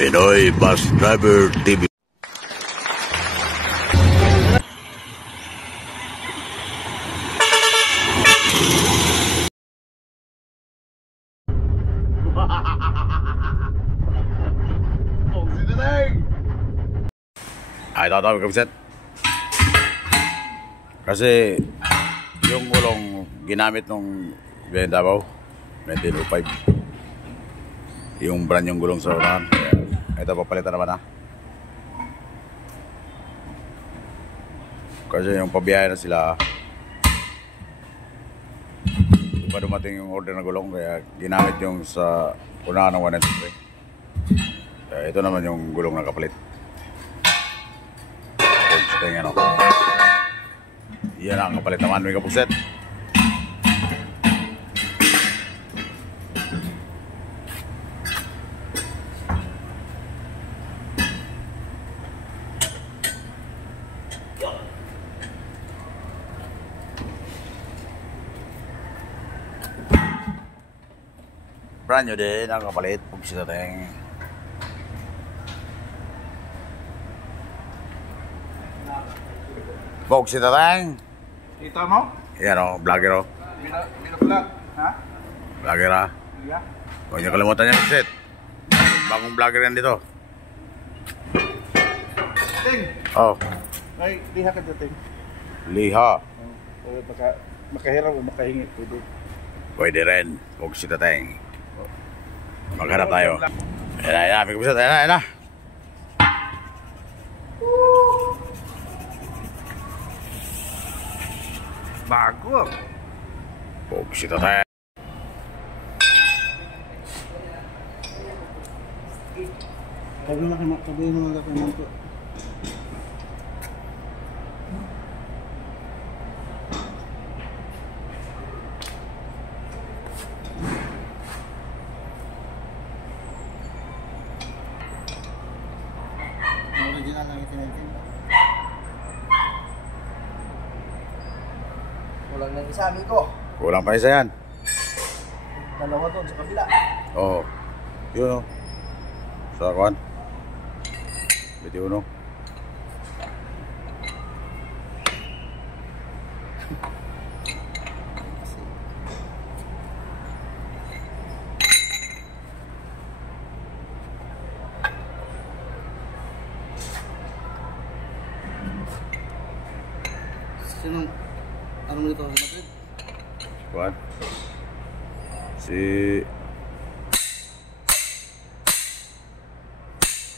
Pinoy Bus Driver TV. Ay, tatawag kami set. Kasi yung gulong ginamit nung Davao 1905, yung brand yung gulong sa unahan. Ito papalitan naman ha. Kasi yung pabiyahe na sila, di pa dumating yung order na gulong, kaya ginamit yung sa unahan ng 193. Kaya ito naman yung gulong na kapalit. Tingnan ako. Yan ang kapalit naman mga kapugset. Brand new din ang kapalit pugsit natin. Pugsit natin. Kita mo? Yan o, vlogger o. Binablog, ha? Vlogger ha. Yeah. Huwag niyo kalimutan yan, Pugsit. Bagong vlogger yan dito. Ting! Oh, Ay, liha ka dating. liha. O makahirap o makahingi. Pwede. Pwede rin. Pugsit natin. Maghanap tayo. Ayan na, ayan na. May Pugsit, ayan na, ayan na. Bago. Pugsit natin. Sabihin mo mga kapamanto. Original lang ito natin. Kulang ng isa, amigo. Kulang pa isa yan. Dalawa doon sa kabila. Oo. Yun o. Sa kuhan. Biti uno. Sinong, ano mo dito? Madrid? Kuhan. Si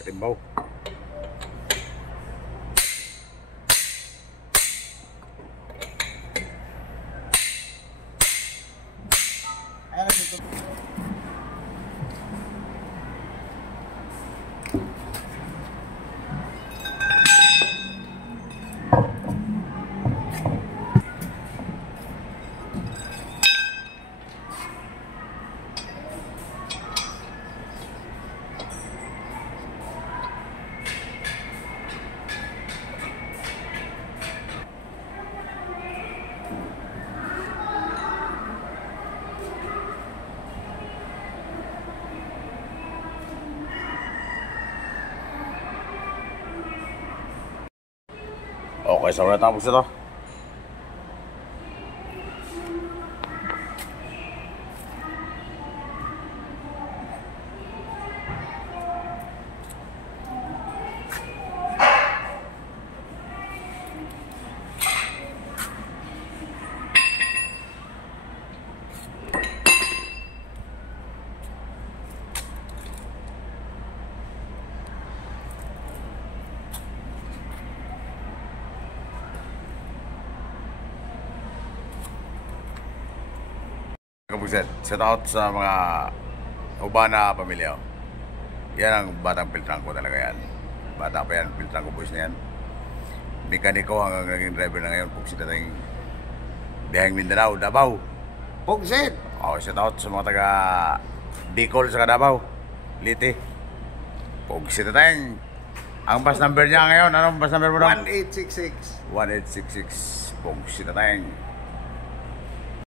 Katimbaw. Ayan na dito. Okay, sa ulit ang Pugsit o. Kapugset, set out sa mga ubana pamilya. Yan ang batang piltrang ko talaga yan. Bata pa yan, piltrang ko boys na yan. Mekaniko hanggang naging driver na ngayon. Pugsit natin biyaheng Mindanao, Davao. Pugsit! Oh, set out sa mga taga Bicol sa Davao, Liti. Pugsit natin. Ang bus number niya ngayon, anong bus number mo daw? 1866. 1866. Pugsit natin.